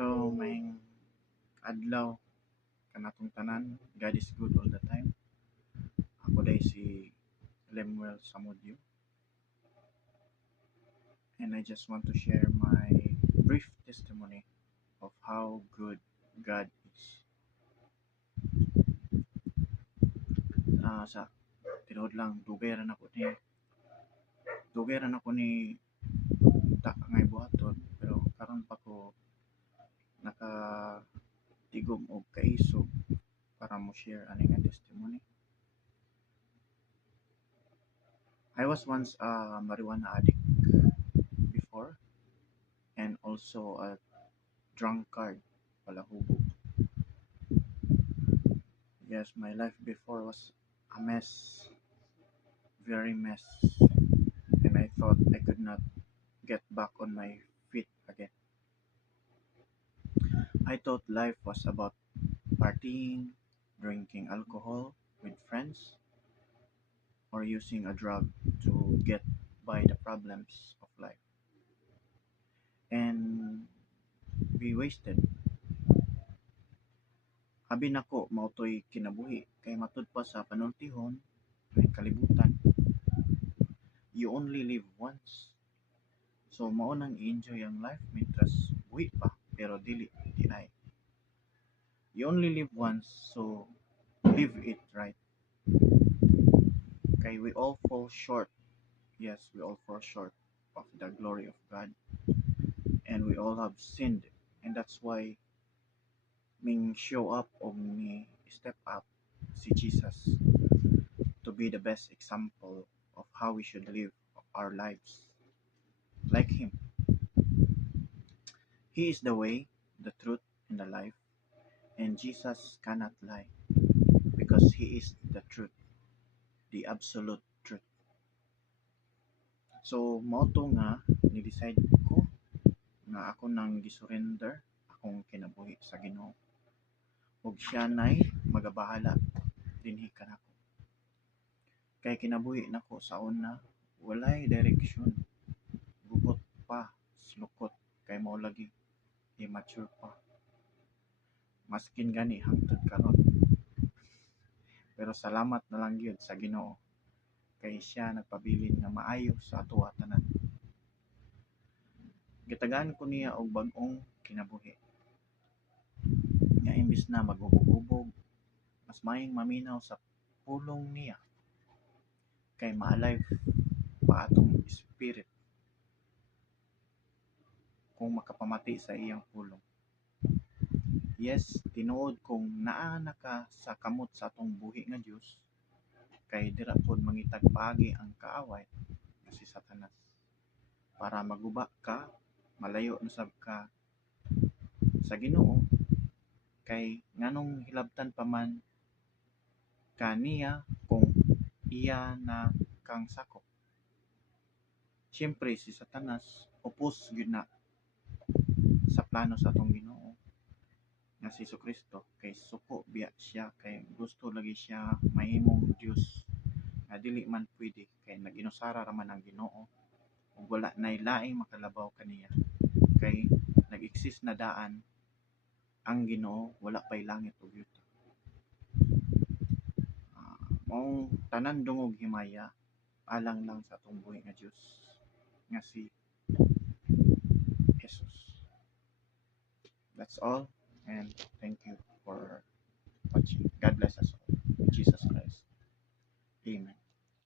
Hello, maing adlaw kanatong tanan. God is good all the time. Ako day si Lemuel Samudyo, and I just want to share my brief testimony of how good God is. Sa tinuod lang, dugay ran ako ni ta ngay buhaton, pero karon pa ko nakatigom og kaisog para mo share ani nga testimony. I was once a marijuana addict before, and also a drunkard, palahubog. Yes, my life before was a mess, very mess, and I thought I could not get back on my feet again. I thought life was about partying, drinking alcohol with friends, or using a drug to get by the problems of life. And we wasted. Abi nako mautoy kinabuhi kay matud pa sa panultihon may kalibutan. You only live once. So mao nang i-enjoy ang life mitras buhi pa pero dili di ay. You only live once, so live it right. Kay we all fall short. Yes, we all fall short of the glory of God, and we all have sinned, and that's why ming show up o mi step up si Jesus to be the best example of how we should live our lives like him. He is the way, the truth, and the life, and Jesus cannot lie because he is the truth, the absolute truth. So mao to nga ni-decide ko nga ako nang gisurrender akong kinabuhi sa Ginoo, ug siya nay magabahala dinhi kanako. Kay kinabuhi nako sa una walay direksyon, gugot pa, slukot kay mao lagi immature pa. Maskin gani hangtod karon. Pero salamat na lang gyud sa Ginoo kay siya nagpabilin nga maayo sa atoa tanan. Gitagaan ko niya og bag-ong kinabuhi. Nga imbis na maghubog-hubog, mas maayong maminaw sa pulong niya kay ma-alive pa atong spirit kung makapamati sa iyang pulong. Yes, tinuod kung naa na ka sa kamot sa atong buhi nga Dios, kay dira pod mangitag paagi ang kaaway nga si Satanas para maguba ka, malayo na sab ka sa Ginoo, kay nganong hilabtan pa man kaniya kung iya na kang sakop. Siyempre si Satanas opos gyud na sa plano sa atong Ginoo nga si Jesucristo, kay suko biya siya, kay gusto lagi siya mahimong Dios nga dili man pwede kay naginusara ra man ang Ginoo ug wala nay laing makalabaw kaniya, kay nag-exist na daan ang Ginoo, wala pay langit ug yuta. Maong tanan dungog himaya alang lang sa atong buhi nga Dios nga si Jesus. That's all, and thank you for watching. God bless us.